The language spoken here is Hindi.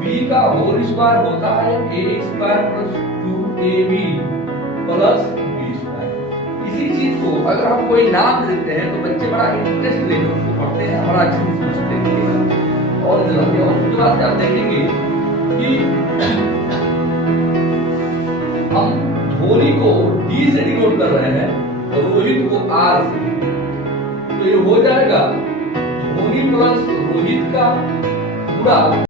बी का होल स्क्वायर होता है a square plus 2ab plus b square. इसी चीज को अगर हम कोई नाम देते हैं तो बच्चे बड़ा इंटरेस्ट लेकर उसको पढ़ते हैं, बड़ा अच्छे से समझते हैं और जल्दी। और उसके बाद आप देखेंगे कि हम धोनी को डी से डिनोट कर रहे हैं और रोहित को आर से, तो ये हो जाएगा धोनी प्लस रोहित का पूरा